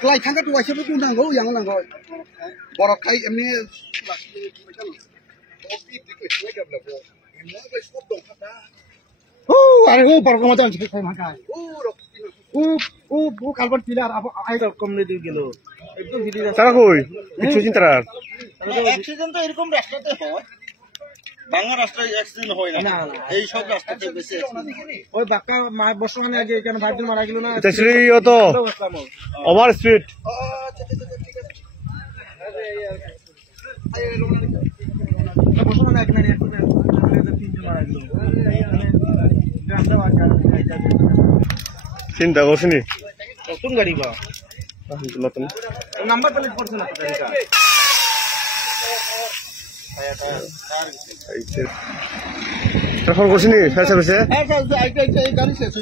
Kelai thang kat waisya pun nanggo yang nanggo. Borok kai emni. Aduh, borok macam cakap saya makan. Kalpan pilar apa? Ayo community গেল একদম video তারা কই accident তারা accident তো এরকম রাস্তাতে হয় বাংলা রাস্তায় অ্যাক্সিডেন্ট হয় না এই সব রাস্তাতে বেশি ওই বাক্কা বর্ষমানে আগে কেন 5 জন মারা গেল না এটা ছিল তো ওভার স্পিড বর্ষমানে আগে না 3 জন মারা গেল চিন্তা করছিনি কোন গাড়ি বা নাম্বার প্লেট পড়ছে না গাড়িটা তখন করছিনি ফেসে ফেসে গাড়ি শেষ